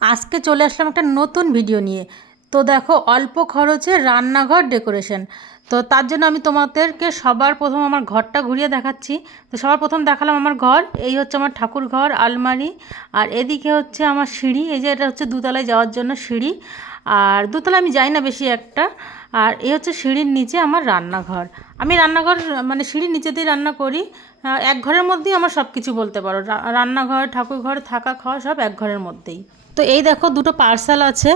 আজকে চলে আসলাম একটা নতুন ভিডিও নিয়ে। তো দেখো, অল্প খরচে রান্নাঘর ডেকোরেশন তো তার জন্য আমি তোমাদেরকে সবার প্রথম আমার ঘরটা ঘুরিয়ে দেখাচ্ছি। তো সবার প্রথম দেখালাম আমার ঘর। এই হচ্ছে আমার ঠাকুর ঘর, আলমারি। আর এদিকে হচ্ছে আমার সিঁড়ি। এই যে এটা হচ্ছে দুতলায় যাওয়ার জন্য সিঁড়ি। আর দোতলা আমি যাই না বেশি একটা। আর এই হচ্ছে সিঁড়ির নিচে আমার রান্নাঘর। আমি রান্নাঘর মানে সিঁড়ির নিচেতেই রান্না করি। এক ঘরের মধ্যেই আমার সব কিছু বলতে পারো। রান্নাঘর ঠাকুর ঘর থাকা, খাওয়া সব এক ঘরের মধ্যেই। তো এই দেখো দুটো পার্সেল আছে।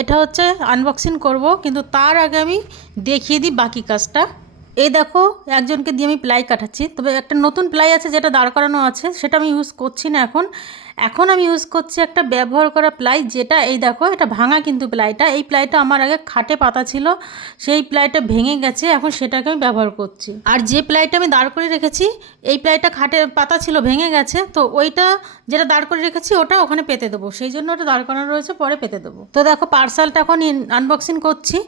এটা হচ্ছে আনবক্সিং করব, কিন্তু তার আগে আমি দেখিয়ে দিই বাকি কাজটা। এই দেখো একজনকে দিয়ে আমি প্লাই কাটাচ্ছি, তবে একটা নতুন প্লাই আছে যেটা দাঁড় করানো আছে, সেটা আমি ইউজ করছি না এখন। এখন আমি ইউজ করছি একটা ব্যবহার করা প্লাই যেটা, এই দেখো, এটা ভাঙা কিন্তু প্লাইটা এই প্লাইটা আমার আগে খাটে পাতা ছিল, সেই প্লাইটা ভেঙে গেছে, এখন সেটাকে আমি ব্যবহার করছি। আর যে প্লাইটা আমি দাঁড় করে রেখেছি, এই প্লাইটা খাটে পাতা ছিল, ভেঙে গেছে, তো ওইটা যেটা দাঁড় করে রেখেছি, ওটা ওখানে পেতে দেবো। সেই জন্য ওটা দাঁড় করানো রয়েছে, পরে পেতে দেবো। তো দেখো পার্সেলটা এখন আনবক্সিং করছি।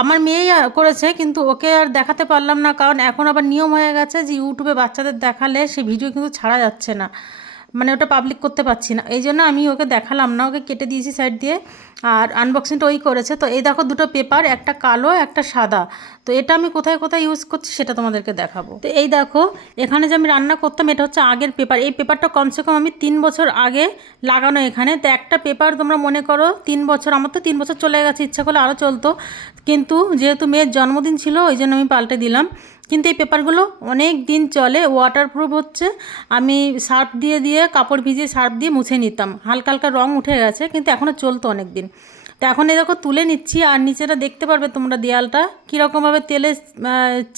আমার মেয়েই করেছে, কিন্তু ওকে আর দেখাতে পারলাম না, কারণ এখন আবার নিয়ম হয়ে গেছে যে ইউটিউবে বাচ্চাদের দেখালে সেই ভিডিও কিন্তু ছাড়া যাচ্ছে না। মানে ওটা পাবলিক করতে পারছি না। এই জন্য আমি ওকে দেখালাম না, ওকে কেটে দিয়েছি সাইড দিয়ে। আর আনবক্সিংটা ওই করেছে। তো এই দেখো দুটো পেপার একটা কালো, একটা সাদা। তো এটা আমি কোথায় কোথায় ইউজ করছি সেটা তোমাদেরকে দেখাবো। তো এই দেখো, এখানে যে আমি রান্না করতাম, এটা হচ্ছে আগের পেপার এই পেপারটা কমসে কম আমি তিন বছর আগে লাগানো এখানে। তো একটা পেপার তোমরা মনে করো, তিন বছর, আমার তো তিন বছর চলে গেছে, ইচ্ছা করলে আরও চলতো। কিন্তু যেহেতু মেয়ের জন্মদিন ছিল, ওই জন্য আমি পাল্টে দিলাম। কিন্তু এই পেপারগুলো অনেক দিন চলে ওয়াটারপ্রুফ হচ্ছে। আমি সার্ফ দিয়ে দিয়ে, কাপড় ভিজিয়ে সার্ফ দিয়ে মুছে নিতাম। হালকা হালকা রং উঠে গেছে, কিন্তু এখনও চলতো অনেক দিন তো এখন এই দেখো তুলে নিচ্ছি, আর নিচেটা দেখতে পারবে তোমরা দেয়ালটা, কীরকমভাবে তেলে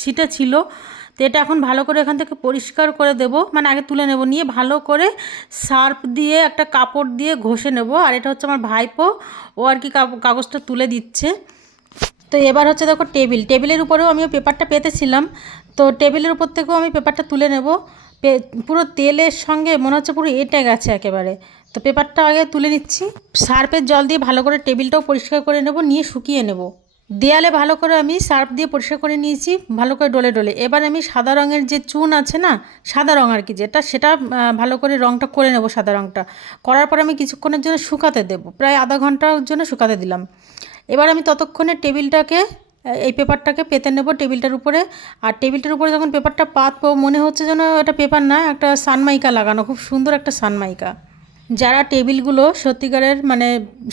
ছিটে ছিল। তো এটা এখন ভালো করে এখান থেকে পরিষ্কার করে দেব। মানে আগে তুলে নেব, নিয়ে ভালো করে সার্ফ দিয়ে একটা কাপড় দিয়ে ঘষে নেব। আর এটা হচ্ছে আমার ভাইপো, ও আর কি কাগ- কাগজটা তুলে দিচ্ছে। তো এবার হচ্ছে দেখো টেবিল, টেবিলের উপরেও আমিও পেপারটা পেতেছিলাম। তো টেবিলের উপর থেকেও আমি পেপারটা তুলে নেব। পুরো তেলের সঙ্গে মনে হচ্ছে পুরো এটে গেছে একেবারে। তো পেপারটা আগে তুলে নিচ্ছি। সার্ফের জল দিয়ে ভালো করে টেবিলটাও পরিষ্কার করে নেব, নিয়ে শুকিয়ে নেব। দেয়ালে ভালো করে আমি সার্ফ দিয়ে পরিষ্কার করে নিয়েছি, ভালো করে ডলে ডলে। এবার আমি সাদা রঙের যে চুন আছে না, সাদা রঙ আর কি যেটা, সেটা ভালো করে রঙটা করে নেব সাদা রঙটা। করার পর আমি কিছুক্ষণের জন্য শুকাতে দেবো। প্রায় আধা ঘণ্টার জন্য শুকাতে দিলাম। এবার আমি ততক্ষণে টেবিলটাকে, এই পেপারটাকে পেতে নেব টেবিলটার উপরে। আর টেবিলটার উপরে যখন পেপারটা পাতবো, মনে হচ্ছে যেন এটা পেপার না, একটা সানমাইকা লাগানো, খুব সুন্দর একটা সানমাইকা। যারা টেবিলগুলো সত্যিকারের মানে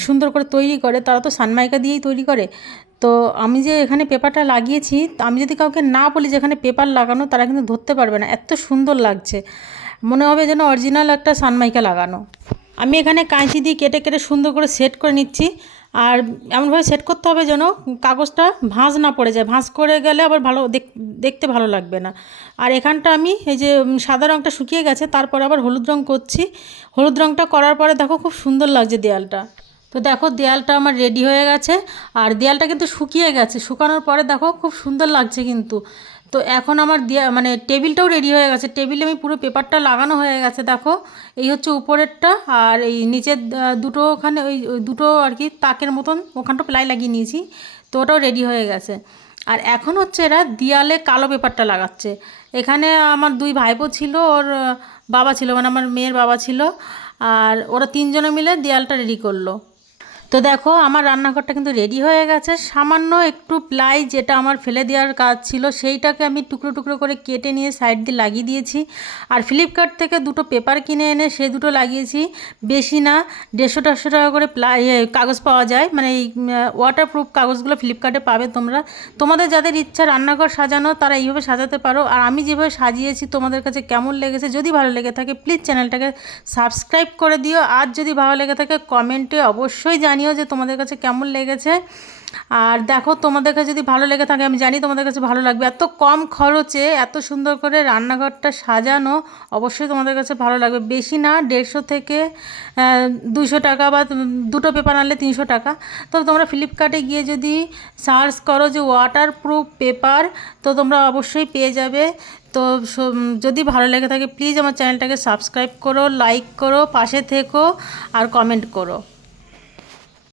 সুন্দর করে তৈরি করে, তারা তো সানমাইকা দিয়েই তৈরি করে। তো আমি যে এখানে পেপারটা লাগিয়েছি, আমি যদি কাউকে না বলি যে এখানে পেপার লাগানো, তারা কিন্তু ধরতে পারবে না। এত সুন্দর লাগছে। মনে হবে যেন অরিজিনাল একটা সানমাইকা লাগানো। আমি এখানে কাঁচি দিয়ে কেটে কেটে সুন্দর করে সেট করে নিচ্ছি। আর এমনভাবে সেট করতে হবে যেন কাগজটা ভাঁজ না পড়ে যায়। ভাঁজ করে গেলে আবার ভালো দেখ- দেখতে ভালো লাগবে না। আর এখানটা আমি এই যে সাদা রঙটা শুকিয়ে গেছে, তারপর আবার হলুদ রঙ করছি। হলুদ রঙটা করার পরে দেখো খুব সুন্দর লাগছে দেয়ালটা। তো দেখো দেয়ালটা আমার রেডি হয়ে গেছে। আর দেয়ালটা কিন্তু শুকিয়ে গেছে। শুকানোর পরে দেখো খুব সুন্দর লাগছে কিন্তু। তো এখন আমার দেয়া মানে টেবিলটাও রেডি হয়ে গেছে। টেবিলে আমি পুরো পেপারটা লাগানো হয়ে গেছে, দেখো। এই হচ্ছে উপরেরটা, আর এই নিচের দুটো ওখানে ওই ওই দুটো আর কি তাকের মতন ওখানটা প্লাই লাগিয়ে নিয়েছি, তো ওটাও রেডি হয়ে গেছে। আর এখন হচ্ছে এরা দেয়ালে কালো পেপারটা লাগাচ্ছে। এখানে আমার দুই ভাইপো ছিল, ওর বাবা ছিল মানে আমার মেয়ের বাবা ছিল, আর ওরা তিনজনে মিলে দেয়ালটা রেডি করল। তো দেখো, আমার রান্নাঘরটা কিন্তু রেডি হয়ে গেছে। সামান্য একটু প্লাই যেটা আমার ফেলে দেওয়ার কাজ ছিল, সেইটাকে আমি টুকরো টুকরো করে কেটে নিয়ে সাইড দিয়ে লাগিয়ে দিয়েছি। আর ফ্লিপকার্ট থেকে দুটো পেপার কিনে এনে সে দুটো লাগিয়েছি। বেশি না, দেড়শো টাড়শো টাকা করে প্লাই কাগজ পাওয়া যায়। মানে এই ওয়াটারপ্রুফ কাগজগুলো ফ্লিপকার্টে পাবে তোমরা। তোমাদের যাদের ইচ্ছা রান্নাঘর সাজানো, তারা এইভাবে সাজাতে পারো। আর আমি যেভাবে সাজিয়েছি, তোমাদের কাছে কেমন লেগেছে, যদি ভালো লেগে থাকে প্লিজ চ্যানেলটাকে সাবস্ক্রাইব করে দিও। আর যদি ভালো লেগে থাকে কমেন্টে অবশ্যই জানিও। যে তোমাদের কাছে কেমন লেগেছে। আর দেখো, তোমাদের কাছে যদি ভালো লেগে থাকে, আমি জানি তোমাদের কাছে ভালো লাগবে। এত কম খরচে এত সুন্দর করে রান্নাঘরটা সাজানো অবশ্যই তোমাদের কাছে ভালো লাগবে। বেশি না, দেড়শো থেকে দুশো টাকা বা দুটো পেপার আনলে তিনশো টাকা। তো তোমরা ফ্লিপকার্টে গিয়ে যদি সার্চ করো যে ওয়াটার প্রুফ পেপার তো তোমরা অবশ্যই পেয়ে যাবে। তো যদি ভালো লেগে থাকে প্লিজ আমার চ্যানেলটাকে সাবস্ক্রাইব করো লাইক করো, পাশে থেকো, আর কমেন্ট করো।